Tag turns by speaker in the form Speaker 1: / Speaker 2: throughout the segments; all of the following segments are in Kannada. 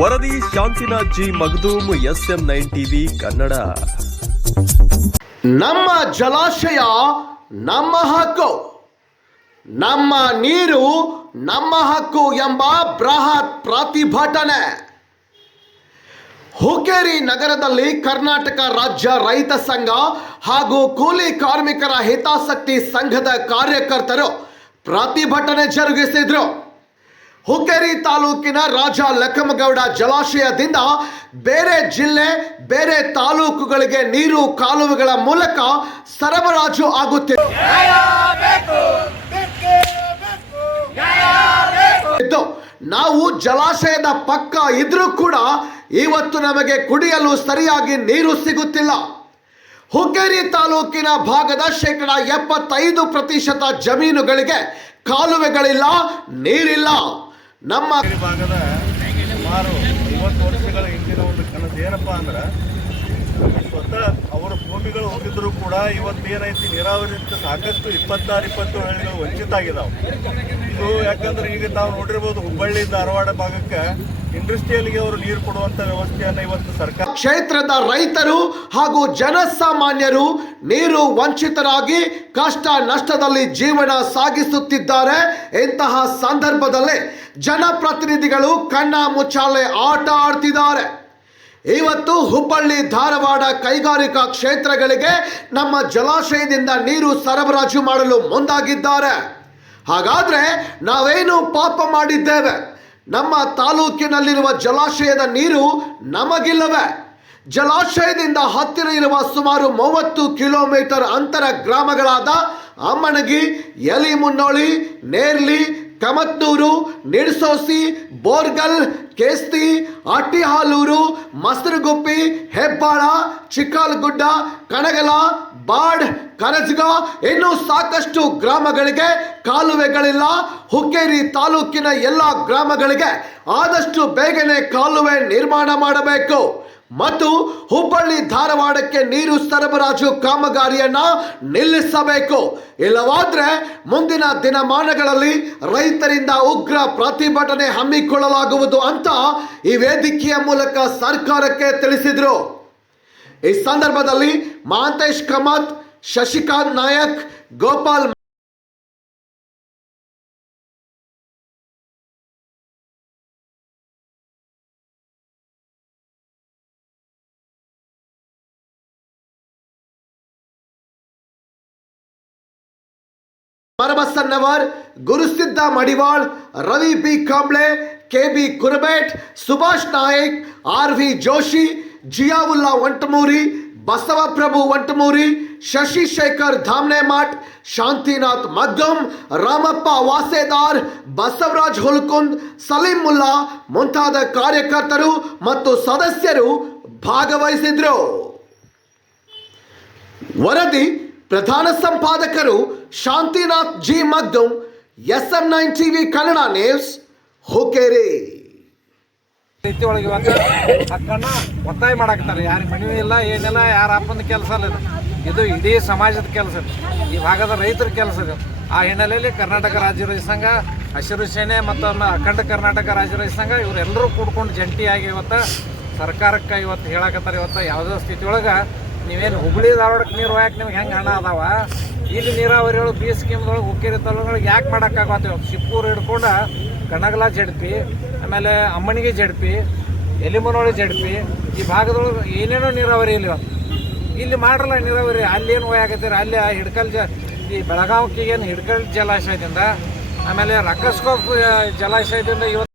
Speaker 1: ವರದಿ Shantinath G Magdum S M nine TV, Kannada.
Speaker 2: ನಮ್ಮ ಜಲಾಶಯ ನಮ್ಮ ಹಕ್ಕು. ನಮ್ಮ ನೀರು ನಮ್ಮ ಹಕ್ಕು ಎಂಬ ಬೃಹತ್ ಪ್ರತಿಭಟನೆ. ಹುಕ್ಕೇರಿ ನಗರದಲ್ಲಿ ಕರ್ನಾಟಕ ರಾಜ್ಯ ರೈತ ಸಂಘ ಹಾಗೂ ಕೂಲಿ ಕಾರ್ಮಿಕರ ಹಿತಾಸಕ್ತಿ ಸಂಘದ ಕಾರ್ಯಕರ್ತರು ಪ್ರತಿಭಟನೆ ಜರುಗಿಸಿದ್ರು. ಹುಕ್ಕೇರಿ ತಾಲೂಕಿನ ರಾಜ ಲಕ್ಕಮಗೌಡ ಜಲಾಶಯದಿಂದ ಬೇರೆ ಜಿಲ್ಲೆ, ಬೇರೆ ತಾಲೂಕುಗಳಿಗೆ ನೀರು ಕಾಲುವೆಗಳ ಮೂಲಕ ಸರಬರಾಜು ಆಗುತ್ತಿದೆ. ನಾವು ಜಲಾಶಯದ ಪಕ್ಕ ಇದ್ರೂ ಕೂಡ ಇವತ್ತು ನಮಗೆ ಕುಡಿಯಲು ಸರಿಯಾಗಿ ನೀರು ಸಿಗುತ್ತಿಲ್ಲ. ಹುಕ್ಕೇರಿ ತಾಲೂಕಿನ ಭಾಗದ ಶೇಕಡ ಎಪ್ಪತ್ತೈದು ಪ್ರತಿಶತ ಜಮೀನುಗಳಿಗೆ ಕಾಲುವೆಗಳಿಲ್ಲ, ನೀರಿಲ್ಲ. ನಮ್ಮ
Speaker 3: ಭಾಗದ ಸುಮಾರು ಐವತ್ತು ವರ್ಷಗಳ ಹಿಂದಿನ ಒಂದು ಕನಸು ಏನಪ್ಪ ಅಂದ್ರೆ ಸ್ವತಃ ಅವರ ಭೂಮಿಗಳು ಹೋಗಿದ್ರು ಕೂಡ ಇವತ್ತೇನೈತಿ ನೀರಾವರಿ ಸಾಕಷ್ಟು ಇಪ್ಪತ್ತಾರು ಇಪ್ಪತ್ತು ಹಳ್ಳಿಗಳು ವಂಚಿತ ಆಗಿದಾವೆ. ಇದು ಯಾಕಂದ್ರೆ ಈಗ ತಾವು ನೋಡಿರ್ಬೋದು ಹುಬ್ಬಳ್ಳಿ ಧಾರವಾಡ ಭಾಗಕ್ಕೆ ಇಂಡಸ್ಟ್ರಿಯಲ್ಗೆ ಅವರು ನೀರು ಕೊಡುವಂತ ವ್ಯವಸ್ಥೆಯನ್ನು ಇವತ್ತು ಸರ್ಕಾರ
Speaker 2: ಕ್ಷೇತ್ರದ ರೈತರು ಹಾಗೂ ಜನಸಾಮಾನ್ಯರು ನೀರು ವಂಚಿತರಾಗಿ ಕಷ್ಟ ನಷ್ಟದಲ್ಲಿ ಜೀವನ ಸಾಗಿಸುತ್ತಿದ್ದಾರೆ. ಇಂತಹ ಸಂದರ್ಭದಲ್ಲಿ ಜನಪ್ರತಿನಿಧಿಗಳು ಕಣ್ಣ ಮುಚ್ಚಾಲೆ ಆಟ ಆಡ್ತಿದ್ದಾರೆ. ಇವತ್ತು ಹುಬ್ಬಳ್ಳಿ, ಧಾರವಾಡ ಕೈಗಾರಿಕಾ ಕ್ಷೇತ್ರಗಳಿಗೆ ನಮ್ಮ ಜಲಾಶಯದಿಂದ ನೀರು ಸರಬರಾಜು ಮಾಡಲು ಮುಂದಾಗಿದ್ದಾರೆ. ಹಾಗಾದ್ರೆ ನಾವೇನು ಪಾಪ ಮಾಡಿದ್ದೇವೆ? ನಮ್ಮ ತಾಲೂಕಿನಲ್ಲಿರುವ ಜಲಾಶಯದ ನೀರು ನಮಗಿಲ್ಲವೇ. ಜಲಾಶಯದಿಂದ ಹತ್ತಿರ ಇರುವ ಸುಮಾರು ಮೂವತ್ತು ಕಿಲೋಮೀಟರ್ ಅಂತರ ಗ್ರಾಮಗಳಾದ ಅಮ್ಮಣಗಿ ಎಲಿಮುನ್ನೋಳಿ, ನೇರ್ಲಿ ಕಮತ್ನೂರು ನಿಡ್ಸೋಸಿ, ಬೋರ್ಗಲ್, ಕೇಸ್ತಿ ಅಟ್ಟಿಹಾಲೂರು ಮಸರುಗುಪ್ಪಿ, ಹೆಬ್ಬಾಳ, ಚಿಕ್ಕಾಲಗುಡ್ಡ, ಕಣಗಲ, ಬಾಡ್ ಕರಜ್ಗ ಇನ್ನೂ ಸಾಕಷ್ಟು ಗ್ರಾಮಗಳಿಗೆ ಕಾಲುವೆಗಳಿಲ್ಲ. ಹುಕ್ಕೇರಿ ತಾಲೂಕಿನ ಎಲ್ಲ ಗ್ರಾಮಗಳಿಗೆ ಆದಷ್ಟು ಬೇಗನೆ ಕಾಲುವೆ ನಿರ್ಮಾಣ ಮಾಡಬೇಕು. ಮತ್ತು ಹುಬ್ಬಳ್ಳಿ ಧಾರವಾಡಕ್ಕೆ ನೀರು ಸರಬರಾಜು ಕಾಮಗಾರಿಯನ್ನ ನಿಲ್ಲಿಸಬೇಕು. ಇಲ್ಲವಾದ್ರೆ ಮುಂದಿನ ದಿನಮಾನಗಳಲ್ಲಿ ರೈತರಿಂದ ಉಗ್ರ ಪ್ರತಿಭಟನೆ ಹಮ್ಮಿಕೊಳ್ಳಲಾಗುವುದು ಅಂತ ಈ ವೇದಿಕೆಯ ಮೂಲಕ ಸರ್ಕಾರಕ್ಕೆ ತಿಳಿಸಿದ್ರು. ಈ ಸಂದರ್ಭದಲ್ಲಿ Mantesh Kamat, Shashikant Nayak, Gopal Marabasannavar Gurusidda Madival, Ravi P. Kamble, K. B. Kurabet, Subhash Nayak, R. V. Joshi, Ziaulla Vantamuri Basavaprabhu Vantamuri Shashishekhar Dhamnemath Shantinath Maggam Ramappa Vasedar, Basavaraj Hulkund, Salim Mulla ಮುಂತಾದ ಕಾರ್ಯಕರ್ತರು ಮತ್ತು ಸದಸ್ಯರು ಭಾಗವಹಿಸಿದ್ರು. ವರದಿ ಪ್ರಧಾನ ಸಂಪಾದಕರು Shantinath, G. Maddu S M nine TV Kannada news
Speaker 4: Hukeri ಒಳಗೆ ಒತ್ತಾಯ ಮಾಡಾಕ್ತಾರೆ ಯಾರಿಗೆ ಮನವಿ ಇಲ್ಲ, ಏನಿಲ್ಲ, ಯಾರ ಅಪ್ಪನ ಕೆಲಸ ಅಲ್ಲ ಇದು. ಇದು ಇಡೀ ಸಮಾಜದ ಕೆಲಸ ಇದು. ಈ ಭಾಗದ ರೈತರ ಕೆಲಸ ಆ ಹಿನ್ನೆಲೆಯಲ್ಲಿ ಕರ್ನಾಟಕ ರಾಜ್ಯ ರೈತ ಸಂಘ, ಹಸಿರು ಸೇನೆ ಮತ್ತು ಅಖಂಡ ಕರ್ನಾಟಕ ರಾಜ್ಯ ರೈತ ಸಂಘ, ಇವರೆಲ್ಲರೂ ಕೂಡ್ಕೊಂಡು ಜಂಟಿಯಾಗಿ ಇವತ್ತು ಸರ್ಕಾರಕ್ಕೆ ಇವತ್ತು ಹೇಳಕತ್ತಾರೆ. ಇವತ್ತು ಯಾವುದೋ ಸ್ಥಿತಿ ಒಳಗೆ ನೀವೇನು ಹುಬ್ಳಿ ಧಾರವಾಡಕ್ಕೆ ನೀರು ಹೋಯಕ್ಕೆ ನಿಮ್ಗೆ ಹೆಂಗೆ ಹಣ ಅದಾವ? ಇಲ್ಲಿ ಒಳಗೆ ಬಿ ಸ್ಕೀಮ್ದೊಳಗೆ ಹುಕ್ಕೇರಿ ತಾಲೂಕೊಳಗೆ ಯಾಕೆ ಮಾಡೋಕ್ಕಾಗತ್ತೆ ಶಿಪ್ಪೂರು ಹಿಡ್ಕೊಂಡು ಕಣಗಲ ಜಡ್ಪಿ, ಆಮೇಲೆ ಅಮ್ಮನಿಗೆ ಜಡ್ಪಿ ಎಲಿಮನೊಳಗೆ ಜಡ್ಪಿ, ಈ ಭಾಗದೊಳಗೆ ಏನೇನೋ ನೀರಾವರಿ ಇಲ್ಲಿ ಇಲ್ಲಿ ಮಾಡ್ರಲ್ಲ ನೀರಾವರಿ ಅಲ್ಲೇನು ಹೋಯಾಕತ್ತೀರ ಅಲ್ಲಿ ಹಿಡ್ಕಲ್ ಜ, ಈ ಬೆಳಗಾವಿಗೆ ಏನು ಹಿಡ್ಕಲ್ ಜಲಾಶಯದಿಂದ, ಆಮೇಲೆ ರಕ್ಕಸ್ಕೋಪ್ ಜಲಾಶಯದಿಂದ ಇವತ್ತು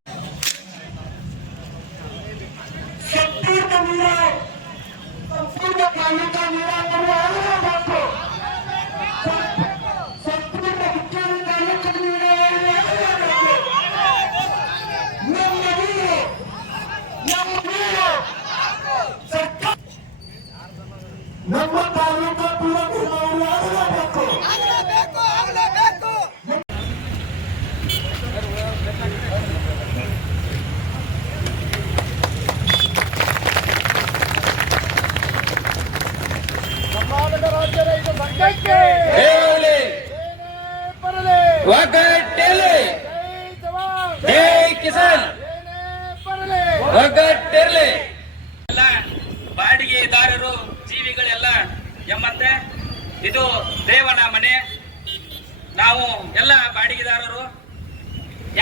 Speaker 5: ನಮ್ಮ ತಾಲೂಕು ಪೂರ ನಿರ್ಮಾಣ ಆಗಬೇಕು
Speaker 6: ಆಗಲೇಬೇಕು ಆಗಲೇಬೇಕು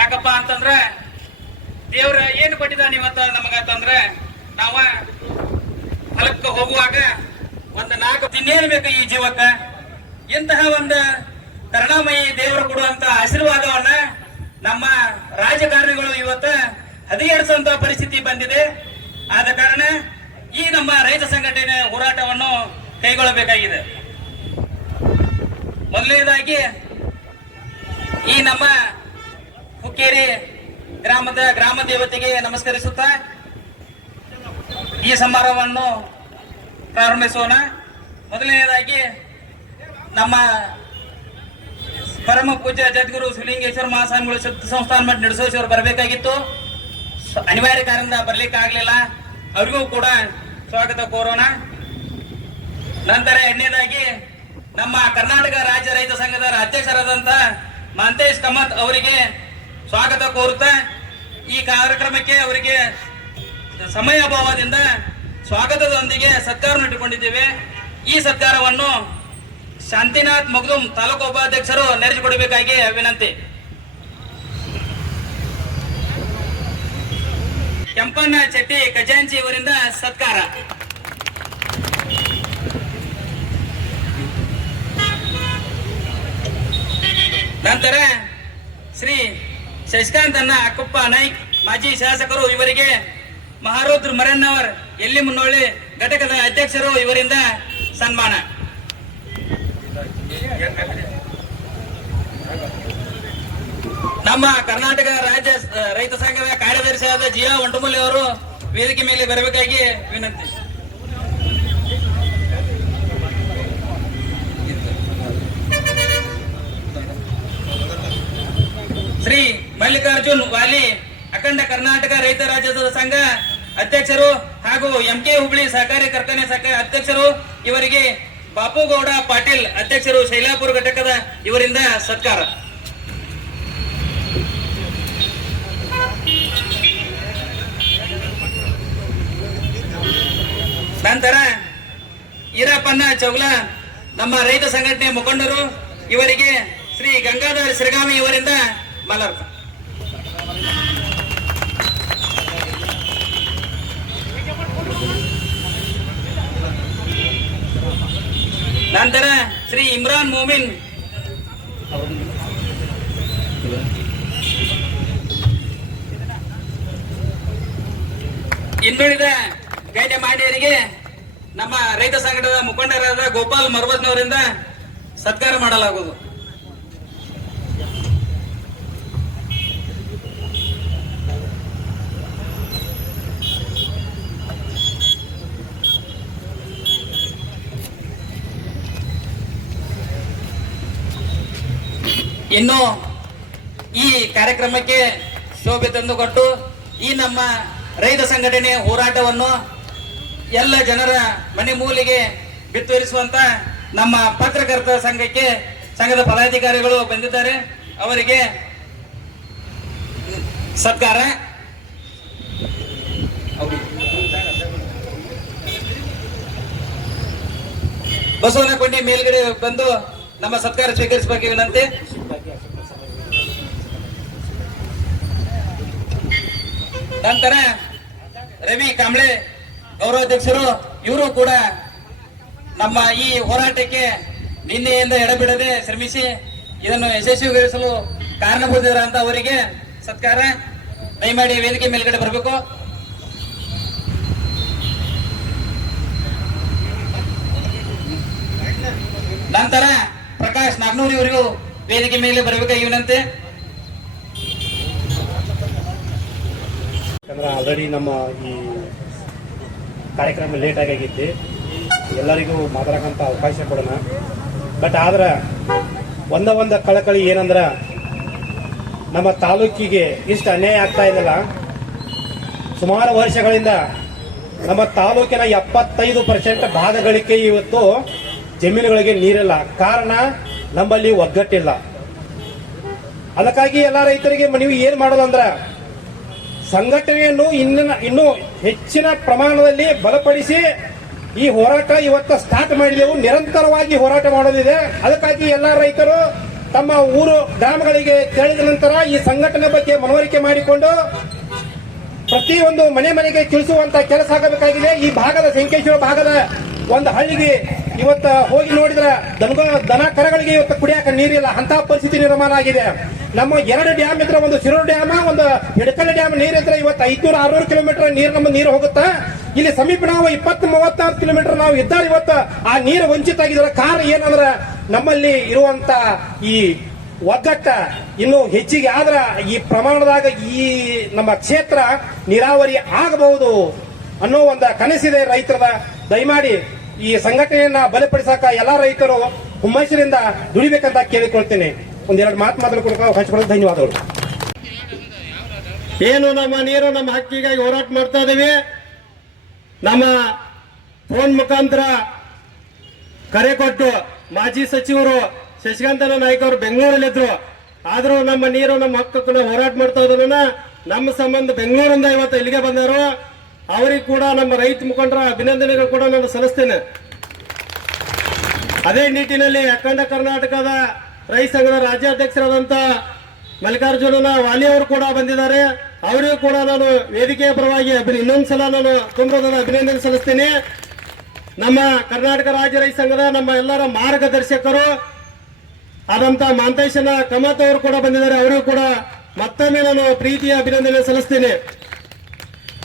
Speaker 6: ಯಾಕಪ್ಪ ಅಂತಂದ್ರೆ ದೇವ್ರ ಏನು ಕೊಟ್ಟಿದ್ದಾನೆ ಇವತ್ತ ನಮಗಂತಂದ್ರೆ ನಾವ ಹೊಲಕ್ಕೆ ಹೋಗುವಾಗ ಒಂದು ನಾಲ್ಕು ತಿನ್ನೇನು ಬೇಕು ಈ ಜೀವಕ್ಕ? ಇಂತಹ ಒಂದು ಕರುಣಾಮಯಿ ದೇವರು ಕೊಡುವಂತ ಆಶೀರ್ವಾದವನ್ನ ನಮ್ಮ ರಾಜಕಾರಣಿಗಳು ಇವತ್ತ ಹದಿಗೆಡಿಸುವಂತ ಪರಿಸ್ಥಿತಿ ಬಂದಿದೆ. ಆದ ಕಾರಣ ಈ ನಮ್ಮ ರೈತ ಸಂಘಟನೆ ಹೋರಾಟವನ್ನು ಕೈಗೊಳ್ಳಬೇಕಾಗಿದೆ. ಮೊದಲನೇದಾಗಿ ಈ ನಮ್ಮ ಹುಕ್ಕೇರಿ ಗ್ರಾಮದ ಗ್ರಾಮ ದೇವತೆಗೆ ನಮಸ್ಕರಿಸುತ್ತ ಈ ಸಮಾರಂಭವನ್ನು ಪ್ರಾರಂಭಿಸೋಣ. ಮೊದಲನೆಯದಾಗಿ ನಮ್ಮ ಪರಮ ಪೂಜ್ಯ ಜದ್ಗುರು ಶಿವಲಿಂಗೇಶ್ವರ ಮಹಾಸ್ವಾಮಿಗಳು ಸಂಸ್ಥಾನ ಮಠ ನಡೆಸೋಶ್ವರ ಬರಬೇಕಾಗಿತ್ತು. ಅನಿವಾರ್ಯ ಕಾರಣದಿಂದ ಬರ್ಲಿಕ್ಕೆ ಆಗ್ಲಿಲ್ಲ ಅವರಿಗೂ ಕೂಡ ಸ್ವಾಗತ ಕೋರೋಣ. ನಂತರ ಎರಡನೇದಾಗಿ ನಮ್ಮ ಕರ್ನಾಟಕ ರಾಜ್ಯ ರೈತ ಸಂಘದ ಅಧ್ಯಕ್ಷರಾದಂತ ಮಹಂತೇಶ್ ಕಮತ್ ಅವರಿಗೆ ಸ್ವಾಗತ ಕೋರುತ್ತಾ ಈ ಕಾರ್ಯಕ್ರಮಕ್ಕೆ ಅವರಿಗೆ ಸಮಯ ಅಭಾವದಿಂದ ಸ್ವಾಗತದೊಂದಿಗೆ ಸತ್ಕಾರ ಇಟ್ಟುಕೊಂಡಿದ್ದೇವೆ. ಈ ಸತ್ಕಾರವನ್ನು ಶಾಂತಿನಾಥ್ ಮಗ್ದುಮ್ ತಾಲೂಕು ಉಪಾಧ್ಯಕ್ಷರು ನೆರೆಸಿಕೊಡಬೇಕಾಗಿ ವಿನಂತಿ. ಕೆಂಪಣ್ಣ ಚೆಟ್ಟಿ ಖಜಾಂಚಿ ಇವರಿಂದ ಸತ್ಕಾರ. ನಂತರ ಶ್ರೀ ಶಶಿಕಾಂತ್ ಅನ್ನ ಅಕ್ಕಪ್ಪ, ನಾಯ್ಕ್, ಮಾಜಿ ಶಾಸಕರು ಇವರಿಗೆ ಮಹಾರೋದ್ರ ಮರಣ್ಣವರ್, ಎಲ್ಲಿ ಮುನ್ನೋಳಿ ಘಟಕದ ಅಧ್ಯಕ್ಷರು ಇವರಿಂದ ಸನ್ಮಾನ. ನಮ್ಮ ಕರ್ನಾಟಕ ರಾಜ್ಯ ರೈತ ಸಂಘದ ಕಾರ್ಯದರ್ಶಿಯಾದ ಜಿಯಾ ಒಂಟಮೂಲಿ ಅವರು ವೇದಿಕೆ ಮೇಲೆ ಬರಬೇಕಾಗಿ ವಿನಂತಿ ಶ್ರೀ ಮಲ್ಲಿಕಾರ್ಜುನ್ ವಾಲಿ, ಅಖಂಡ ಕರ್ನಾಟಕ ರೈತ ರಾಜ್ಯದ ಸಂಘ ಅಧ್ಯಕ್ಷರು ಹಾಗೂ ಎಂಕೆ ಹುಬ್ಳಿ ಸಹಕಾರಿ ಕಾರ್ಖಾನೆ ಅಧ್ಯಕ್ಷರು, ಇವರಿಗೆ ಬಾಪುಗೌಡ ಪಾಟೀಲ್ ಅಧ್ಯಕ್ಷರು ಶೈಲಾಪುರ ಘಟಕದ ಇವರಿಂದ ಸತ್ಕಾರ. ನಂತರ ಈರಪ್ಪಣ್ಣ ಚೌಲ ನಮ್ಮ ರೈತ ಸಂಘಟನೆ ಮುಖಂಡರು, ಇವರಿಗೆ ಶ್ರೀ ಗಂಗಾಧರ ಶ್ರೀಗಾಮಿ ಇವರಿಂದ ಮಲರ್ಪ. ನಂತರ ಶ್ರೀ ಇಮ್ರಾನ್ ಮೋಮಿನ್. ಇನ್ನುಳಿದ ಗೈಡೆ ಮಾಡಿಯರಿಗೆ ನಮ್ಮ ರೈತ ಸಂಘಟದ ಮುಖಂಡರಾದ ಗೋಪಾಲ್ ಮರ್ವತ್ನವರಿಂದ ಸತ್ಕಾರ ಮಾಡಲಾಗುವುದು. ಇನ್ನು ಈ ಕಾರ್ಯಕ್ರಮಕ್ಕೆ ಶೋಭೆ ತಂದುಕೊಟ್ಟು ಈ ನಮ್ಮ ರೈತ ಸಂಘಟನೆ ಹೋರಾಟವನ್ನು ಎಲ್ಲ ಜನರ ಮನೆ ಮೂಲೆಗೆ ಬಿತ್ತರಿಸುವಂತ ನಮ್ಮ ಪತ್ರಕರ್ತ ಸಂಘಕ್ಕೆ ಸಂಘದ ಪದಾಧಿಕಾರಿಗಳು ಬಂದಿದ್ದಾರೆ. ಅವರಿಗೆ ಸತ್ಕಾರ. ಬಸವನಕೊಂಡಿ ಮೇಲ್ಗಡೆ ಬಂದು ನಮ್ಮ ಸತ್ಕಾರ ಸ್ವೀಕರಿಸಬೇಕು ವಿನಂತಿ. ನಂತರ ರವಿ ಕಾಂಬ್ಳೆ ಗೌರವಾಧ್ಯಕ್ಷರು, ಇವರು ಕೂಡ ನಮ್ಮ ಈ ಹೋರಾಟಕ್ಕೆ ನಿನ್ನೆಯಿಂದ ಎಡಬಿಡದೆ ಶ್ರಮಿಸಿ ಇದನ್ನು ಯಶಸ್ವಿಗೊಳಿಸಲು ಕಾರಣಭೂತರಾದಂತ ಅವರಿಗೆ ಸತ್ಕಾರ. ದಯಮಾಡಿ ವೇದಿಕೆ ಮೇಲ್ಗಡೆ ಬರಬೇಕು. ನಂತರ ಪ್ರಕಾಶ್ ನಾಗ್ನೂರಿ ಅವರಿಗೂ ವೇದಿಕೆ ಮೇಲೆ ಬರಬೇಕಾಗಿ ವಿನಂತಿ.
Speaker 5: ಯಾಕಂದ್ರೆ ಆಲ್ರೆಡಿ ನಮ್ಮ ಈ ಕಾರ್ಯಕ್ರಮ ಲೇಟ್ ಆಗೈತಿ ಎಲ್ಲರಿಗೂ ಮಾತಾಡಕಂತ ಅವಕಾಶ ಕೊಡೋಣ. ಬಟ್ ಆದ್ರೆ ಒಂದ ಒಂದ ಕಳಕಳಿ ಏನಂದ್ರ ನಮ್ಮ ತಾಲೂಕಿಗೆ ಇಷ್ಟು ಅನ್ಯಾಯ ಆಗ್ತಾ ಇದೆಯಲ್ಲ ಸುಮಾರು ವರ್ಷಗಳಿಂದ ನಮ್ಮ ತಾಲೂಕಿನ ಎಪ್ಪತ್ತೈದು ಪರ್ಸೆಂಟ್ ಭಾಗಗಳಿಗೆ ಇವತ್ತು ಜಮೀನುಗಳಿಗೆ ನೀರಿಲ್ಲ. ಕಾರಣ ನಮ್ಮಲ್ಲಿ ಒಗ್ಗಟ್ಟಿಲ್ಲ. ಅದಕ್ಕಾಗಿ ಎಲ್ಲ ರೈತರಿಗೆ ನೀವು ಏನ್ ಮಾಡೋದಂದ್ರ ಸಂಘಟನೆಯನ್ನು ಇನ್ನಿನ ಇನ್ನೂ ಹೆಚ್ಚಿನ ಪ್ರಮಾಣದಲ್ಲಿ ಬಲಪಡಿಸಿ ಈ ಹೋರಾಟ ಇವತ್ತು ಸ್ಟಾರ್ಟ್ ಮಾಡಿದೆವು. ನಿರಂತರವಾಗಿ ಹೋರಾಟ ಮಾಡೋದಿದೆ. ಅದಕ್ಕಾಗಿ ಎಲ್ಲ ರೈತರು
Speaker 7: ತಮ್ಮ ಊರು, ಗ್ರಾಮಗಳಿಗೆ ತೆರಳಿದ ನಂತರ ಈ ಸಂಘಟನೆ ಬಗ್ಗೆ ಮನವರಿಕೆ ಮಾಡಿಕೊಂಡು ಪ್ರತಿಯೊಂದು ಮನೆ ಮನೆಗೆ ತಿಳಿಸುವಂತ ಕೆಲಸ ಆಗಬೇಕಾಗಿದೆ. ಈ ಭಾಗದ ಸಂಕೇಶ್ವರ ಭಾಗದ ಒಂದು ಹಳ್ಳಿಗೆ ಇವತ್ತ ಹೋಗಿ ನೋಡಿದ್ರ ದನಗ, ದನ ಕರಗಳಿಗೆ ಇವತ್ತು ಕುಡಿಯಾಕ ನೀರಿಲ್ಲ ಅಂತ ಪರಿಸ್ಥಿತಿ ನಿರ್ಮಾಣ ಆಗಿದೆ. ನಮ್ಮ ಎರಡು ಡ್ಯಾಮ್ ಇದ್ರೆ ಒಂದು ಶಿರೂರು ಡ್ಯಾಮ್, ಒಂದು ಹಿಡಕಲ್ ಡ್ಯಾಮ್ ನೀರಿದ್ರೆ ಇವತ್ತು ಐದ್ನೂರ ಆರ್ನೂರು ಕಿಲೋಮೀಟರ್ ನೀರು ನಮ್ಮ ನೀರು ಹೋಗುತ್ತಾ? ಇಲ್ಲಿ ಸಮೀಪ ನಾವು ಇಪ್ಪತ್ತು ಮೂವತ್ತಾರು ಕಿಲೋಮೀಟರ್ ನಾವು ಇದ್ದಾರೆ ಇವತ್ತು. ಆ ನೀರು ವಂಚಿತ ಆಗಿದ್ರೆ ಕಾರಣ ಏನಂದ್ರ ನಮ್ಮಲ್ಲಿ ಇರುವಂತ ಈ ಒಗ್ಗಟ್ಟ ಇನ್ನು ಹೆಚ್ಚಿಗೆ ಆದ್ರ ಈ ಪ್ರಮಾಣದಾಗ ಈ ನಮ್ಮ ಕ್ಷೇತ್ರ ನೀರಾವರಿ ಆಗಬಹುದು ಅನ್ನೋ ಒಂದು ಕನಸಿದೆ ರೈತರದ. ದಯಮಾಡಿ ಈ ಸಂಘಟನೆಯನ್ನ ಬಲಪಡಿಸಕ ಎಲ್ಲಾ ರೈತರು ಹುಮ್ಮಸ್ಸಿನಿಂದ ದುಡಿಬೇಕಂತ ಕೇಳಿಕೊಳ್ತೇನೆ. ಒಂದೆರಡು ಮಾತು ಮಾತಾಡ್ಕೊಡಕ ಕೊಡಕ ಕೊಡೋದು ಧನ್ಯವಾದಗಳು. ಏನು ನಮ್ಮ ನೀರು ನಮ್ಮ ಹಕ್ಕಿಗಾಗಿ ಹೋರಾಟ ಮಾಡ್ತಾ ಇದ್ದೀವಿ ನಮ್ಮ ಫೋನ್ ಮುಖಾಂತರ ಕರೆ ಕೊಟ್ಟು ಮಾಜಿ ಸಚಿವರು ಶಶಿಕಾಂತನ ನಾಯ್ಕ ಅವರು ಬೆಂಗಳೂರಲ್ಲಿದ್ರು. ಆದರೂ ನಮ್ಮ ನೀರು ನಮ್ಮ ಹಕ್ಕು ಹೋರಾಟ ಮಾಡ್ತಾ ಇದ್ರನ್ನ ನಮ್ಮ ಸಂಬಂಧ ಬೆಂಗಳೂರಿಂದ ಇವತ್ತು ಇಲ್ಲಿಗೆ ಬಂದರು ಅವರಿಗೆ ಕೂಡ ನಮ್ಮ ರೈತ ಮುಖಂಡರ ಅಭಿನಂದನೆಗಳು ಕೂಡ ನಾನು ಸಲ್ಲಿಸ್ತೇನೆ. ಅದೇ ನಿಟ್ಟಿನಲ್ಲಿ ಅಖಂಡ ಕರ್ನಾಟಕದ ರೈತ ಸಂಘದ ರಾಜ್ಯಾಧ್ಯಕ್ಷರಾದಂಥ ಮಲ್ಲಿಕಾರ್ಜುನನ ವಾಲಿ ಅವರು ಕೂಡ ಬಂದಿದ್ದಾರೆ. ಅವರಿಗೂ ಕೂಡ ನಾನು ವೇದಿಕೆಯ ಪರವಾಗಿ ಇನ್ನೊಂದು ಸಲ ನಾನು ತುಂಬದ ಅಭಿನಂದನೆ ಸಲ್ಲಿಸ್ತೇನೆ. ನಮ್ಮ ಕರ್ನಾಟಕ ರಾಜ್ಯ ರೈತ ಸಂಘದ ನಮ್ಮ ಎಲ್ಲರ ಮಾರ್ಗದರ್ಶಕರು ಆದಂತ ಮಾಂತೇಶನ ಕಮತ್ ಅವರು ಕೂಡ ಬಂದಿದ್ದಾರೆ. ಅವರಿಗೂ ಕೂಡ ಮತ್ತೊಮ್ಮೆ ನಾನು ಪ್ರೀತಿಯ ಅಭಿನಂದನೆ ಸಲ್ಲಿಸ್ತೇನೆ.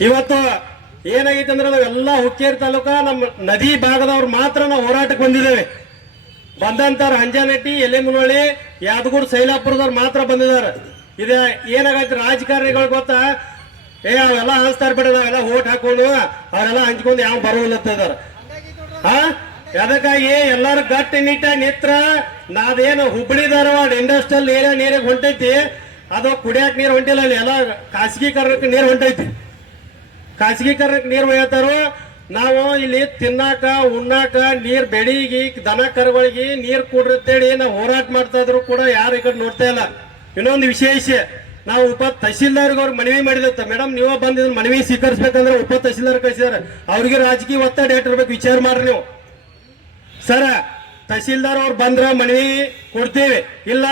Speaker 7: ಇವತ್ತು ಏನಾಗೈತೆ ಅಂದ್ರೆ ನಾವೆಲ್ಲ ಹುಕ್ಕೇರಿ ತಾಲೂಕ ನಮ್ಮ ನದಿ ಭಾಗದವ್ರು ಮಾತ್ರ ನಾವು ಹೋರಾಟಕ್ಕೆ ಬಂದಿದ್ದೇವೆ. ಬಂದಂತಾರ ಹಂಜಾನಟ್ಟಿ ಎಲೆಮುನಳ್ಳಿ, ಯಾದಗೂರು, ಸೈಲಾಪುರದವ್ರು ಮಾತ್ರ ಬಂದಿದ್ದಾರೆ. ಇದ ಏನಾಗೈತೆ ರಾಜಕಾರಣಿಗಳು ಗೊತ್ತಾ? ಏ, ಅವೆಲ್ಲ ಹಾಸ್ತಾರ ಬಿಡ, ನಾವೆಲ್ಲ ಓಟ್ ಹಾಕೊಂಡು ಅವರೆಲ್ಲ ಹಂಚ್ಕೊಂಡು ಯಾವ ಬರೋಲ್ಲತ್ತಿದಾರ ಹಾ ಅದಕ್ಕಾಗಿ ಎಲ್ಲಾರು ಗಟ್ಟಿ ನಿಟ್ಟ ನಿತ್ರ ನಾವೇನು ಹುಬ್ಬಳ್ಳಿ ಧಾರವಾಡ ಇಂಡಸ್ಟ್ರಿಯಲ್ ಏರಿಯಾ ನೀರಿಗೆ ಹೊಂಟೈತಿ, ಅದು ಕುಡಿಯಕ್ಕೆ ನೀರು ಹೊಂಟಿಲ್ಲ ಎಲ್ಲ ಖಾಸಗೀಕರಣಕ್ಕೆ ನೀರು ಹೊಂಟೈತಿ. ಖಾಸಗೀಕರಣಕ್ಕೆ ನೀರು ಒಯ್ಯತ್ತಾರು ನಾವು ಇಲ್ಲಿ ತಿನ್ನಾಕ, ಉಣ್ಣಾಕ, ನೀರ್ ಬೆಳಿಗಿ ದನ ಕರುಗಳಿಗೆ ನೀರ್ ಕೊಡ್ರತ್ತೇಳಿ ನಾವು ಹೋರಾಟ ಮಾಡ್ತಾ ಇದ್ರು ಕೂಡ ಯಾರು ಈ ಕಡೆ ನೋಡ್ತಾ ಇಲ್ಲ. ಇನ್ನೊಂದು ವಿಶೇಷ, ನಾವು ಉಪ ತಹಶೀಲ್ದಾರ್ಗೆ ಅವ್ರಿಗೆ ಮನವಿ ಮಾಡಿದತ್ತ ಮೇಡಮ್, ನೀವು ಬಂದಿದ್ರೆ ಮನವಿ ಸ್ವೀಕರಿಸ್ಬೇಕಂದ್ರೆ ಉಪ ತಹಶೀಲ್ದಾರ್ ಕಳಿಸಿದಾರೆ. ಅವ್ರಿಗೆ ರಾಜಕೀಯ ಒತ್ತಡ ಇಟ್ಟಿರ್ಬೇಕು ವಿಚಾರ ಮಾಡ್ರಿ ನೀವು. ಸರ, ತಹಶೀಲ್ದಾರ್ ಅವ್ರು ಬಂದ್ರೆ ಮನವಿ ಕೊಡ್ತೀವಿ. ಇಲ್ಲ,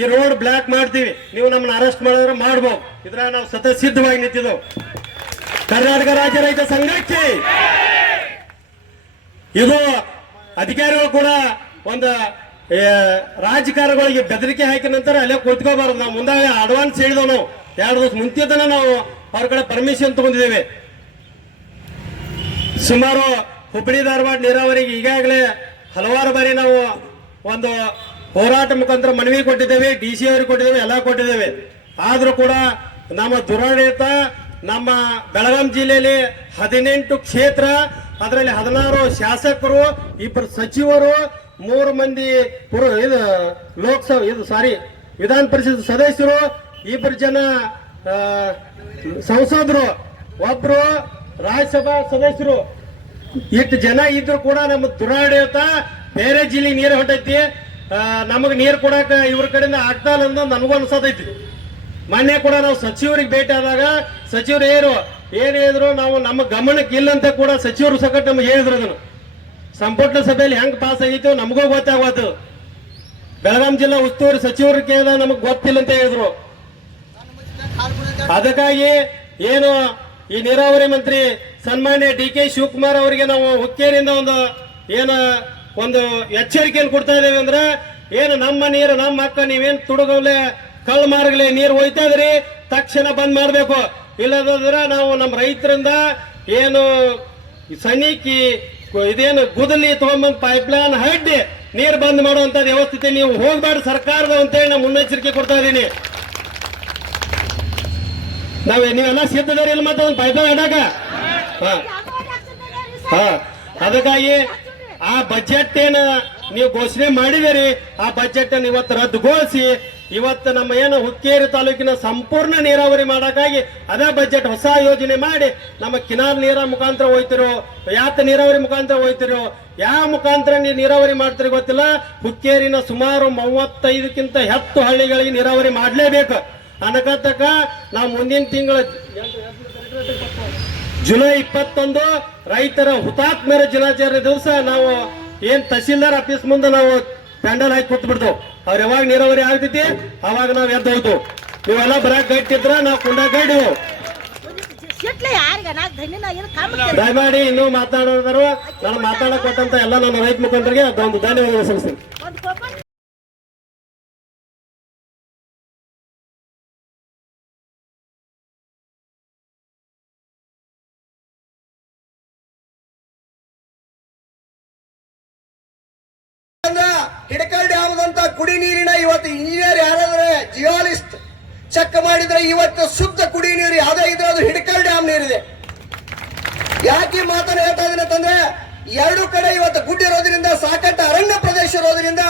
Speaker 7: ಈ ರೋಡ್ ಬ್ಲಾಕ್ ಮಾಡ್ತೀವಿ. ನೀವು ನಮ್ಮನ್ನ ಅರೆಸ್ಟ್ ಮಾಡಿದ್ರೆ ಮಾಡ್ಬೋದು. ಇದ್ರ ನಾವು ಸತತ ಸಿದ್ಧವಾಗಿ ನಿಂತಿದ್ದೆವು ಕರ್ನಾಟಕ ರಾಜ್ಯ ರೈತ ಸಂಘಕ್ಕೆ ಇದು ಅಧಿಕಾರಿಗಳು ಕೂಡ ಒಂದು ರಾಜಕಾರಣಗಳಿಗೆ ಬೆದರಿಕೆ ಹಾಕಿದ ನಂತರ ಅಲ್ಲೇ ಕುಳಿತುಕೋಬಾರದು ನಾವು ಮುಂದಾಗ ಅಡ್ವಾನ್ಸ್ ಹೇಳಿದವು ನಾವು. ಎರಡು ದಿವಸ ಮುಂಚಿತನ ನಾವು ಅವ್ರ ಕಡೆ ಪರ್ಮಿಷನ್ ತಗೊಂಡಿದ್ದೇವೆ. ಸುಮಾರು ಹುಬ್ಬಳ್ಳಿ, ಧಾರವಾಡ ನೀರಾವರಿಗೆ ಈಗಾಗಲೇ ಹಲವಾರು ಬಾರಿ ನಾವು ಒಂದು ಹೋರಾಟ ಮುಖಾಂತರ ಮನವಿ ಕೊಟ್ಟಿದ್ದೇವೆ ಡಿ ಸಿ ಅವರಿಗೆ ಕೊಟ್ಟಿದ್ದೇವೆ, ಎಲ್ಲ ಕೊಟ್ಟಿದ್ದೇವೆ. ಆದರೂ ಕೂಡ ನಮ್ಮ ದುರಾಡಳಿತ ನಮ್ಮ ಬೆಳಗಾಂ ಜಿಲ್ಲೆಯಲ್ಲಿ ಹದಿನೆಂಟು ಕ್ಷೇತ್ರ, ಅದರಲ್ಲಿ ಹದಿನಾರು ಶಾಸಕರು, ಇಬ್ಬರು ಸಚಿವರು, ಮೂರು ಮಂದಿ ಇದು ಲೋಕಸಭೆ, ಇದು ಸಾರಿ, ವಿಧಾನ ಪರಿಷತ್ ಸದಸ್ಯರು, ಇಬ್ಬರು ಜನ ಸಂಸದರು, ಒಬ್ರು ರಾಜ್ಯಸಭಾ ಸದಸ್ಯರು. ಇಷ್ಟು ಜನ ಇದ್ರು ಕೂಡ ನಮ್ಮ ದುರಾಡಳಿತ ಬೇರೆ ಜಿಲ್ಲೆ ನೀರು ಹೊಂಟೈತಿ. ನಮಗೆ ನೀರು ಕೊಡಾಕ ಇವ್ರ ಕಡೆಯಿಂದ ಆಗ್ತಾ ಇಲ್ಲ ಅಂತ ನನಗೂ ಅನ್ಸತೈತಿ. ಮೊನ್ನೆ ಕೂಡ ನಾವು ಸಚಿವರಿಗೆ ಭೇಟಿ ಆದಾಗ ಸಚಿವರು ಏನು? ಏನ್ ಹೇಳಿದ್ರು? ನಾವು ನಮ್ಮ ಗಮನಕ್ಕೆ ಇಲ್ಲಂತ ಕೂಡ ಸಚಿವರು ಸಕಟ್ ನಮ್ಗೆ ಹೇಳಿದ್ರು ಅದನ್ನು. ಸಂಪುಟ ಸಭೆಯಲ್ಲಿ ಹೆಂಗ್ ಪಾಸ್ ಆಗಿತ್ತು ನಮಗೂ ಗೊತ್ತಾಗೋದು ಬೆಳಗಾಂ ಜಿಲ್ಲಾ ಉಸ್ತುವಾರಿ ಸಚಿವರು ಕೇಳಿದ ನಮಗ್ ಗೊತ್ತಿಲ್ಲ ಅಂತ ಹೇಳಿದ್ರು. ಅದಕ್ಕಾಗಿ ಏನು ಈ ನೀರಾವರಿ ಮಂತ್ರಿ ಸನ್ಮಾನ್ಯ ಡಿ ಕೆ ಶಿವಕುಮಾರ್ ಅವರಿಗೆ ನಾವು ಹುಕ್ಕೇರಿಂದ ಒಂದು ಏನು ಒಂದು ಎಚ್ಚರಿಕೆಯನ್ನು ಕೊಡ್ತಾ ಇದ್ದೇವೆ ಅಂದ್ರೆ, ಏನು ನಮ್ಮ ನೀರು, ನಮ್ಮ ಅಕ್ಕ ನೀವೇನು ತುಡುಗವ್ಲೆ ಕಳ್ಳ ಮಾರ್ಗಲೆ ನೀರು ಹೋಯ್ತಾ ಇದ್ರಿ ತಕ್ಷಣ ಬಂದ್ ಮಾಡ್ಬೇಕು. ಇಲ್ಲದಂದ್ರೆ ನಾವು ನಮ್ಮ ರೈತರಿಂದ ಏನು ಸನಿಕಿ ಇದೇನು ಗುದಲಿ ತಗೊಂಬಂದ್ ಪೈಪ್ ಲೈನ್ ಹಡ್ಡಿ ನೀರು ಬಂದ್ ಮಾಡುವಂತ ವ್ಯವಸ್ಥೆ ನೀವು ಹೋಗ್ಬೇಡ ಸರ್ಕಾರದ ಅಂತೇಳಿ ನಾವು ಮುನ್ನೆಚ್ಚರಿಕೆ ಕೊಡ್ತಾ ಇದ್ದೀನಿ ನಾವೇ, ನೀವೆಲ್ಲ ಸಿದ್ಧದಾರಿ ಇಲ್ಲ ಮತ್ತೆ ಒಂದು ಪೈಪ ಇಡಾಕ ಹಾ. ಅದಕ್ಕಾಗಿ ಆ ಬಜೆಟ್ ಏನ ನೀವು ಘೋಷಣೆ ಮಾಡಿದಿರಿ ಆ ಬಜೆಟ್ ಇವತ್ತು ರದ್ದುಗೊಳಿಸಿ ಇವತ್ತು ನಮ್ಮ ಏನು ಹುಕ್ಕೇರಿ ತಾಲೂಕಿನ ಸಂಪೂರ್ಣ ನೀರಾವರಿ ಮಾಡೋಕ್ಕಾಗಿ ಅದೇ ಬಜೆಟ್ ಹೊಸ ಯೋಜನೆ ಮಾಡಿ ನಮ್ಮ ಕಿನಾರ್ ನೀರ ಮುಖಾಂತರ ಹೋಯ್ತಿರೋ ಯಾತ ನೀರಾವರಿ ಮುಖಾಂತರ ಹೋಯ್ತಿರೋ, ಯಾವ ಮುಖಾಂತರ ನೀವು ನೀರಾವರಿ ಮಾಡ್ತೀರಿ ಗೊತ್ತಿಲ್ಲ? ಹುಕ್ಕೇರಿನ ಸುಮಾರು ಮೂವತ್ತೈದಕ್ಕಿಂತ ಹತ್ತು ಹಳ್ಳಿಗಳಿಗೆ ನೀರಾವರಿ ಮಾಡಲೇಬೇಕು. ಅನಕತ್ತಕ ನಾವು ಮುಂದಿನ ತಿಂಗಳ ಜುಲೈ ಇಪ್ಪತ್ತೊಂದು ರೈತರ ಹುತಾತ್ಮರ ದಿನಾಚರಣೆ ದಿವಸ ನಾವು ಏನ್ ತಹಸೀಲ್ದಾರ್ ಆಫೀಸ್ ಮುಂದೆ ನಾವು ಪ್ಯಾಂಡಲ್ ಹಾಕಿ ಕೂತ್ ಬಿಡ್ತೇವೆ ಅವ್ರ ಯಾವಾಗ ನೀರಾವರಿ ಆಗ್ತೈತಿ? ಅವಾಗ ನಾವ್ ಎದ್ದು ಹೋಯ್ತು. ನೀವೆಲ್ಲ ಬರಾಕ್ ಗಟ್ಟಿದ್ರ ನಾವು ಕುಂಡ ಗಡ್ಡು ದಯಮಾಡಿ ಇನ್ನೂ ಮಾತಾಡೋದ್ರು ನಾನು ಮಾತಾಡಕ್ ಕೊಟ್ಟಂತ ಎಲ್ಲ ನಮ್ಮ ರೈತ ಮುಖಂಡರಿಗೆ ಅದೊಂದು ಧನ್ಯವಾದ ಸಲ್ಲಿಸ್ತೀನಿ.
Speaker 8: ಹಿಡಕಲ್ ಡ್ಯಾಮ್ ಅಂತ ಕುಡಿ ನೀರಿನ ಇವತ್ತು ಇಂಜಿನಿಯರ್ ಯಾರಾದ್ರೆ ಜಿಯಾಲಿಸ್ಟ್ ಚೆಕ್ ಮಾಡಿದ್ರೆ ಇವತ್ತು ಶುದ್ಧ ಕುಡಿ ನೀರು ಯಾವ್ದೇ ಇದ್ರೆ ಅದು ಹಿಡಕಲ್ ಡ್ಯಾಮ್ ನೀರಿದೆ. ಯಾಕೆ ಮಾತನ್ನು ಹೇಳ್ತಾ ಇದ್ದೀನಿ ಅಂತಂದ್ರೆ ಎರಡು ಕಡೆ ಇವತ್ತು ಗುಡ್ಡ ಇರೋದ್ರಿಂದ ಸಾಕಷ್ಟು ಅರಣ್ಯ ಪ್ರದೇಶ ಇರೋದ್ರಿಂದ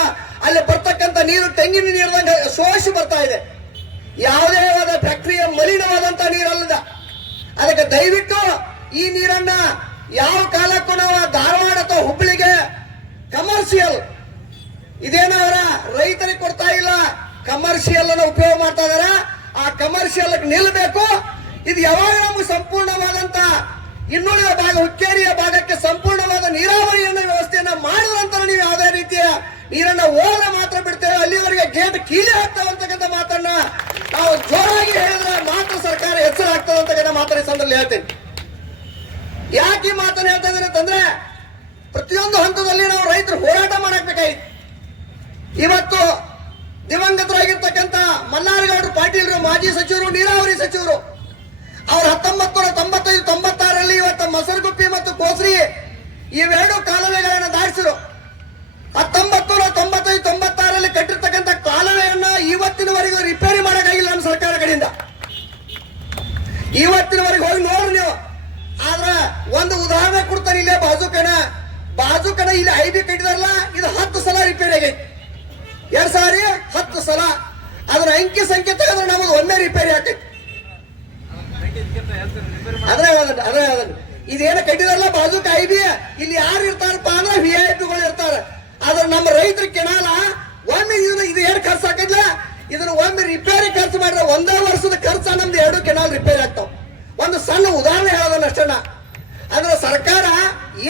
Speaker 8: ಅಲ್ಲಿ ಬರ್ತಕ್ಕಂಥ ನೀರು ತೆಂಗಿನ ನೀರ್ದಂಗ ಸೋಸಿ ಬರ್ತಾ ಇದೆ. ಯಾವುದೇ ಆದ ಪ್ರಕ್ರಿಯೆ ಮಲಿನವಾದಂತ ನೀರಲ್ಲದ. ಅದಕ್ಕೆ ದಯವಿಟ್ಟು ಈ ನೀರನ್ನ ಯಾವ ಕಾಲಕ್ಕೂ ನಾವು ಧಾರವಾಡ ಅಥವಾ ಹುಬ್ಬಳ್ಳಿಗೆ ಕಮರ್ಷಿಯಲ್ ಇದೇನೋ ಅವರ? ರೈತರಿಗೆ ಕೊಡ್ತಾ ಇಲ್ಲ. ಕಮರ್ಷಿಯಲ್ ಅನ್ನ ಉಪಯೋಗ ಮಾಡ್ತಾ ಇದಾರ. ಆ ಕಮರ್ಷಿಯಲ್ ನಿಲ್ಲಬೇಕು ಇದು ಯಾವಾಗ ನಮಗೆ ಸಂಪೂರ್ಣವಾದಂತ ಇನ್ನುಳಿದ ಭಾಗ, ಹುಕ್ಕೇರಿಯ ಭಾಗಕ್ಕೆ ಸಂಪೂರ್ಣವಾದ ನೀರಾವರಿಯನ್ನ, ವ್ಯವಸ್ಥೆಯನ್ನ ಮಾಡಿದ ನಂತರ ನೀವು ಯಾವುದೇ ರೀತಿಯ ನೀರನ್ನ ಹೋದ್ರೆ ಮಾತ್ರ ಬಿಡ್ತೇವೆ ಅಲ್ಲಿವರೆಗೆ ಗೇಟ್ ಕೀಲಿ ಹಾಕ್ತೇವೆ ಅಂತಕ್ಕಂಥ ಮಾತನ್ನ ನಾವು ಜೋರಾಗಿ ಹೇಳಿದ್ರೆ ಮಾತ್ರ ಸರ್ಕಾರ ಹೆಸರು ಆಗ್ತದೆ ಅಂತಕ್ಕಂಥ ಮಾತನ್ನ ಸಂದರ್ಭದಲ್ಲಿ ಹೇಳ್ತೇನೆ. ಯಾಕೆ ಮಾತನ್ನ ಹೇಳ್ತಾ ಇದ್ದಾರೆ ಅಂತಂದ್ರೆ ಪ್ರತಿಯೊಂದು ಹಂತದಲ್ಲಿ ನಾವು ರೈತರು ಹೋರಾಟ ಮಾಡಬೇಕಾಗಿತ್ತು ಇವತ್ತು ದಿವಂಗತರಾಗಿರ್ತಕ್ಕಂಥ ಮಲ್ಲಾರಗೌಡರು ಪಾಟೀಲ್ರು ಮಾಜಿ ಸಚಿವರು ನೀರಾವರಿ ಸಚಿವರು ಅವರು ಹತ್ತೊಂಬತ್ತು ನೂರ ತೊಂಬತ್ತೈದು ತೊಂಬತ್ತಾರರಲ್ಲಿ ಇವತ್ತು ಮಸರಗುಪ್ಪಿ ಮತ್ತು ಕೋಸ್ರಿ ಇವೆರಡು ಕಾಲುವೆಗಳನ್ನು ದಾಟಿಸಿರು ಹತ್ತೊಂಬತ್ತು ನೂರ ತೊಂಬತ್ತೈದು ತೊಂಬತ್ತಾರರಲ್ಲಿ ಕಟ್ಟಿರ್ತಕ್ಕಂಥ ಕಾಲುವೆಯನ್ನ ಇವತ್ತಿನವರೆಗೂ ರಿಪೇರಿ ಮಾಡಕ್ಕಾಗಿಲ್ಲ ನಮ್ಮ ಸರ್ಕಾರ ಕಡೆಯಿಂದ ಇವತ್ತಿನವರೆಗೆ ಹೋಗಿ ನೋಡ್ರಿ ನೀವು. ಆದ್ರ ಒಂದು ಉದಾಹರಣೆ ಕೊಡ್ತಾರೆ ಇಲ್ಲೇ ಬಾಜುಕಣ ಬಾಜುಕಣ ಇಲ್ಲಿ ಐ ಬಿ ಕಟ್ಟಿದಾರಲ್ಲ, ಇದು ಹತ್ತು ಸಲ ರಿಪೇರಿ ಆಗೈತಿ. ಎರಡ್ ಸಾರಿ ಹತ್ತು ಸಲ. ಅದರ ಅಂಕಿ ಸಂಖ್ಯೆ ತೆಗೆದ್ರೆ ನಮಗೆ ಒಮ್ಮೆ ರಿಪೇರಿ ಆಗ್ತೈತಿ. ಅದೇ ಅದೇ ಹೇಳೋದನ್ನ ಇದೇನ ಕಟ್ಟಿದಾರಲ್ಲ ಬಾಜುಕ ಐ ಬಿ ಇಲ್ಲಿ ಯಾರು ಇರ್ತಾರಪ್ಪ ಅಂದ್ರೆ ವಿ ಐ ಪಿಗಳು ಇರ್ತಾರ. ಆದ್ರೆ ನಮ್ಮ ರೈತರು ಕೆಣಾಲ ಒಮ್ಮೆ ಇದು ಇದು ಏನು ಇದನ್ನ ಒಮ್ಮೆ ರಿಪೇರಿ ಖರ್ಚು ಮಾಡಿದ್ರೆ ಒಂದೇ ವರ್ಷದ ಖರ್ಚು ನಮ್ದು ಎರಡು ಕೆನಾಲ್ ರಿಪೇರಿ ಆಗ್ತಾವ. ಒಂದು ಸಣ್ಣ ಉದಾಹರಣೆ ಹೇಳೋದನ್ನ ಅಷ್ಟೇ ಅಂದ್ರೆ ಸರ್ಕಾರ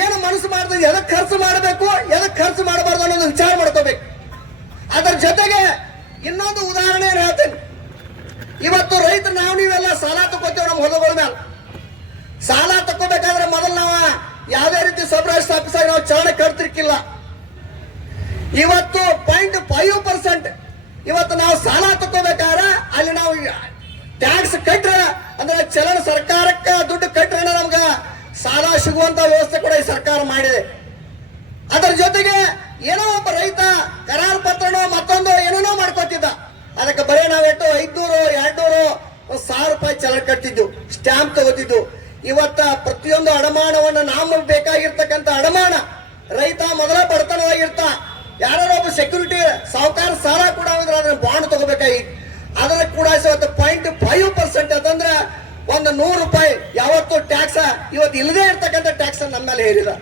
Speaker 8: ಏನು ಮನಸ್ಸು ಮಾಡ್ತದೆ ಎದಕ್ಕೆ ಖರ್ಚು ಮಾಡಬೇಕು ಎದಕ್ಕೆ ಖರ್ಚು ಮಾಡಬಾರ್ದು ಅನ್ನೋದು ವಿಚಾರ ಮಾಡ್ಕೋಬೇಕು. ಅದರ ಜೊತೆಗೆ ಇನ್ನೊಂದು ಉದಾಹರಣೆ ಹೇಳ್ತೇನೆ. ಇವತ್ತು ರೈತರು ನಾವು ನೀವೆಲ್ಲ ಸಾಲ ತಗೋತೇವೆ ನಮ್ಮ ಹೊಲಗಳ ಮೇಲೆ ಸಾಲ ತಗೋಬೇಕಾದ್ರೆ ಮೊದಲು ನಾವು ಯಾವುದೇ ರೀತಿ ಸಬ್ರಾಜ್ ಆಫೀಸಾಗಿ ನಾವು ಚಾಣ ಕಟ್ತಿರ್ಕಿಲ್ಲ ಇವತ್ತು ಪಾಯಿಂಟ್ ಫೈವ್ ಪರ್ಸೆಂಟ್ ಇವತ್ತು ನಾವು ಸಾಲ ತಗೋಬೇಕಾದ್ರೆ ಅಲ್ಲಿ ನಾವು ಟ್ಯಾಕ್ಸ್ ಕಟ್ರ, ಅಂದ್ರೆ ಚಲನ ಸರ್ಕಾರಕ್ಕೆ ದುಡ್ಡು ಕಟ್ರ ನಮ್ಗ ಸಾಲ ಸಿಗುವಂತ ವ್ಯವಸ್ಥೆ ಕೂಡ ಈ ಸರ್ಕಾರ ಮಾಡಿದೆ. ಅದರ ಜೊತೆಗೆ ಏನೋ ಒಬ್ಬ ರೈತ ಕರಾರು ಪತ್ರನೋ ಮತ್ತೊಂದು ಏನೇನೋ ಮಾಡ್ಕೊತಿದ್ದ. ಅದಕ್ಕೆ ಬರೀ ನಾವೆಟ್ಟು ಐದ್ನೂರು, ಎರಡ್ನೂರು ಸಾವಿರ ರೂಪಾಯಿ ಚಲನ ಕಟ್ತಿದ್ದು ಸ್ಟ್ಯಾಂಪ್ ತಗೋತಿದ್ದು ಇವತ್ತ ಪ್ರತಿಯೊಂದು ಅಡಮಾನವನ್ನು ನಮಗೆ ಬೇಕಾಗಿರ್ತಕ್ಕಂಥ ಅಡಮಾನ ರೈತ ಮೊದಲ ಬಡತನವಾಗಿರ್ತ ಯಾರೋ ಒಬ್ಬ ಸೆಕ್ಯೂರಿಟಿ ಸಾಹುಕಾರ ಸಾಲ ಕೂಡ ಅಂದ್ರೆ ಅದನ್ನ ಬಾಂಡ್ ತಗೋಬೇಕಾಗಿ ಅದರ ಕೂಡ ಇವತ್ತು ಪಾಯಿಂಟ್ ಫೈವ್ ಪರ್ಸೆಂಟ್ ಅಂತಂದ್ರೆ ಒಂದು ನೂರು ರೂಪಾಯಿ. ಯಾವತ್ತು ಟ್ಯಾಕ್ಸ್ ಇವತ್ತು ಇಲ್ಲದೆ ಇರ್ತಕ್ಕಂಥ ಟ್ಯಾಕ್ಸ್ ನಮ್ಮ ಮೇಲೆ ಹೇರಿದ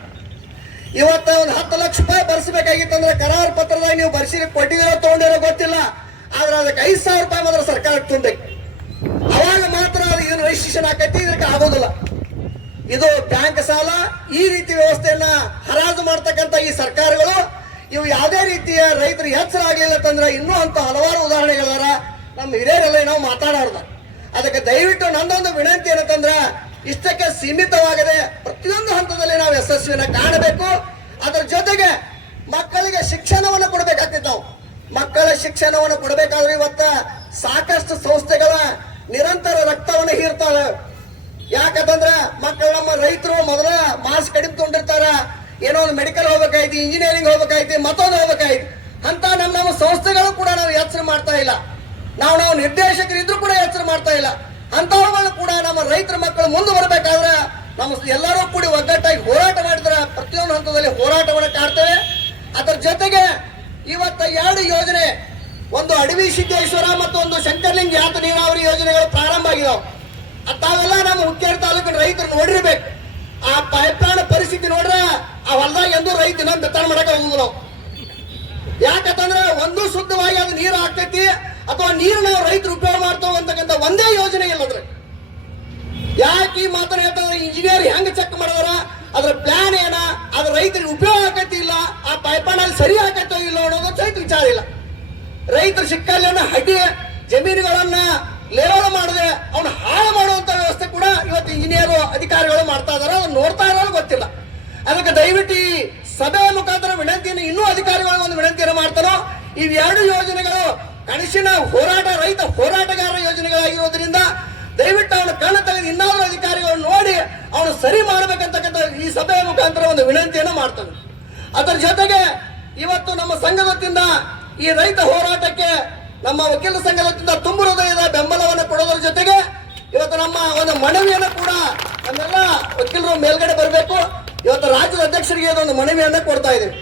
Speaker 8: ಇವತ್ತ ಒಂದು ಹತ್ತು ಲಕ್ಷ ರೂಪಾಯಿ ಬರ್ಸಬೇಕಾಗಿತ್ತು ಅಂದ್ರೆ ಕರಾರು ಪತ್ರದಾಗ ನೀವು ಬರ್ಸಿರಿ ಕೊಟ್ಟಿದಿರೋ ತಗೊಂಡಿರೋ ಗೊತ್ತಿಲ್ಲ. ಆದ್ರೆ ಅದಕ್ಕೆ ಐದು ಸಾವಿರ ರೂಪಾಯಿ ಮಾತ್ರ ಸರ್ಕಾರ ತುಂಬಬೇಕು. ಅವಾಗ ಮಾತ್ರ ಇದನ್ನ ರಿಜಿಸ್ಟ್ರೇಷನ್ ಆಕೈತಿ, ಇದಕ್ಕೆ ಆಗೋದಿಲ್ಲ. ಇದು ಬ್ಯಾಂಕ್ ಸಾಲ, ಈ ರೀತಿ ವ್ಯವಸ್ಥೆಯನ್ನ ಹರಾಜು ಮಾಡ್ತಕ್ಕಂಥ ಈ ಸರ್ಕಾರಗಳು ಇವು ಯಾವುದೇ ರೀತಿಯ ರೈತರು ಎಚ್ಚರ ಆಗ್ಲಿಲ್ಲ ಅಂತಂದ್ರೆ ಇನ್ನೂ ಅಂತ ಹಲವಾರು ಉದಾಹರಣೆಗಳಾರ ನಮ್ಮ ಹಿರಿಯರೆಲ್ಲ ನಾವು ಮಾತಾಡೋರ್ದ. ಅದಕ್ಕೆ ದಯವಿಟ್ಟು ನಂದೊಂದು ವಿನಂತಿ ಏನಂತಂದ್ರೆ ಇಷ್ಟಕ್ಕೆ ಸೀಮಿತವಾಗದೆ ಪ್ರತಿಯೊಂದು ಹಂತದಲ್ಲಿ ನಾವು ಯಶಸ್ವಿನ ಕಾಣಬೇಕು. ಅದರ ಜೊತೆಗೆ ಮಕ್ಕಳಿಗೆ ಶಿಕ್ಷಣವನ್ನು ಕೊಡಬೇಕಾಗ್ತಿತ್ತು. ನಾವು ಮಕ್ಕಳ ಶಿಕ್ಷಣವನ್ನು ಕೊಡಬೇಕಾದ್ರೆ ಇವತ್ತ ಸಾಕಷ್ಟು ಸಂಸ್ಥೆಗಳ ನಿರಂತರ ರಕ್ತವನ್ನು ಹೀರ್ತಾವೆ. ಯಾಕಂತಂದ್ರೆ ಮಕ್ಕಳು ನಮ್ಮ ರೈತರು ಮೊದಲ ಮಾಸ್ಕ್ ಕಡಿಮೆ ತೊಗೊಂಡಿರ್ತಾರ. ಏನೋ ಒಂದು ಮೆಡಿಕಲ್ ಹೋಗ್ಬೇಕಾಯ್ತು ಇಂಜಿನಿಯರಿಂಗ್ ಹೋಗ್ಬೇಕಾಯ್ತು, ಮತ್ತೊಂದು ಹೋಗ್ಬೇಕಾಯ್ತು. ಅಂತ ನಮ್ಮ ನಮ್ಮ ಸಂಸ್ಥೆಗಳು ಕೂಡ ನಾವು ಯೋಚನೆ ಮಾಡ್ತಾ ಇಲ್ಲ. ನಾವು ನಾವು ನಿರ್ದೇಶಕರಿದ್ರು ಕೂಡ ಯೋಚನೆ ಮಾಡ್ತಾ ಇಲ್ಲ. ಅಂತವುಗಳು ಕೂಡ ನಮ್ಮ ರೈತರ ಮಕ್ಕಳು ಮುಂದೆ ಬರಬೇಕಾದ್ರೆ ನಮ್ಮ ಎಲ್ಲರೂ ಕೂಡಿ ಒಗ್ಗಟ್ಟಾಗಿ ಹೋರಾಟ ಮಾಡಿದ್ರೆ ಪ್ರತಿಯೊಂದು ಹಂತದಲ್ಲಿ ಹೋರಾಟವನ್ನು ಕಾಡ್ತೇವೆ. ಅದರ ಜೊತೆಗೆ ಇವತ್ತ ಎರಡು ಯೋಜನೆ, ಒಂದು ಅಡವಿ ಸಿದ್ದೇಶ್ವರ ಮತ್ತು ಒಂದು ಶಂಕರ್ಲಿಂಗ್ ಯಾತ ನೀರಾವರಿ ಯೋಜನೆಗಳು ಪ್ರಾರಂಭ ಆಗಿದಾವೆ. ತಾವೆಲ್ಲ ನಮ್ಮ ಹುಕ್ಕೇರಿ ತಾಲೂಕಿನ ರೈತರು ನೋಡಿರ್ಬೇಕು. ಆ ಪೈಪ್ಲೈನ್ ಪರಿಸ್ಥಿತಿ ನೋಡ್ರ ಆ ಹೊಲದಾಗ ಎಂದೂ ರೈತ ಬೆತ್ತಾಣ ಮಾಡಕ ಹೋಗುದು ನಾವು. ಯಾಕಂತಂದ್ರೆ ಒಂದು ಶುದ್ಧವಾಗಿ ಅದು ನೀರು ಆಗ್ತೈತಿ, ಅಥವಾ ನೀರು ನಾವು ರೈತರು ಉಪಯೋಗ ಮಾಡ್ತೇವೆ ಅಂತಕ್ಕಂಥ ಒಂದೇ ಯೋಜನೆ ಇಲ್ಲ ಅದ್ರ ಯಾಕೆ ಈ ಮಾತನ್ನ ಹೇಳ್ತಾರೆ ಇಂಜಿನಿಯರ್ ಹೆಂಗ್ ಚೆಕ್ ಮಾಡಿದಾರ? ಅದ್ರ ಪ್ಲಾನ್ ಏನ? ಅದ್ರ ರೈತರಿಗೆ ಉಪಯೋಗ ಆಕೈತಿ ಇಲ್ಲ? ಆ ಪೈಪಾನಲ್ಲಿ ಸರಿ ಆಕೈತೋ ಇಲ್ಲ ಅನ್ನೋದು ಸಹಿತ ವಿಚಾರ ಇಲ್ಲ. ರೈತರ ಸಿಕ್ಕಲ್ಲಿ ಹಡ್ಡಿ ಜಮೀನುಗಳನ್ನ ಲೇವಲ ಮಾಡದೆ ಅವನು ಹಾಳು ಮಾಡುವಂತ ವ್ಯವಸ್ಥೆ ಕೂಡ ಇವತ್ತು ಇಂಜಿನಿಯರ್ ಅಧಿಕಾರಿಗಳು ಮಾಡ್ತಾ ಇದಾರೆ ಅದನ್ನ ನೋಡ್ತಾ ಅದಕ್ಕೆ ದಯವಿಟ್ಟು ಈ ಸಭೆಯ ಮುಖಾಂತರ ವಿನಂತಿಯನ್ನು ಇನ್ನೂ ಅಧಿಕಾರಿಗಳ ಒಂದು ವಿನಂತಿಯನ್ನು ಮಾಡ್ತಾರೋ ಇವೆರಡು ಯೋಜನೆಗಳು ಕನಸಿನ ಹೋರಾಟ, ರೈತ ಹೋರಾಟಗಾರರ ಯೋಜನೆಗಳಾಗಿರೋದ್ರಿಂದ ದಯವಿಟ್ಟು ಅವನು ಕಣ್ಣ ತೆಗೆದು ಇನ್ನಾದ್ರೂ ಅಧಿಕಾರಿಗಳು ನೋಡಿ ಅವನು ಸರಿ ಮಾಡಬೇಕಂತಕ್ಕಂಥ ಈ ಸಭೆಯ ಮುಖಾಂತರ ಒಂದು ವಿನಂತಿಯನ್ನು ಮಾಡ್ತಾನೆ. ಅದರ ಜೊತೆಗೆ ಇವತ್ತು ನಮ್ಮ ಸಂಘದತ್ತಿಂದ ಈ ರೈತ ಹೋರಾಟಕ್ಕೆ, ನಮ್ಮ ವಕೀಲ ಸಂಘದತ್ತಿಂದ ತುಂಬು ಹೃದಯದ ಬೆಂಬಲವನ್ನು ಕೊಡೋದ್ರ ಜೊತೆಗೆ ಇವತ್ತು ನಮ್ಮ ಒಂದು ಮನವಿಯನ್ನು ಕೂಡ ನಮ್ಮೆಲ್ಲ ವಕೀಲರು ಮೇಲ್ಗಡೆ ಬರಬೇಕು. ಇವತ್ತು ರಾಜ್ಯದ ಅಧ್ಯಕ್ಷರಿಗೆ ಅದೊಂದು ಮನವಿಯನ್ನ ಕೊಡ್ತಾ ಇದ್ದೀವಿ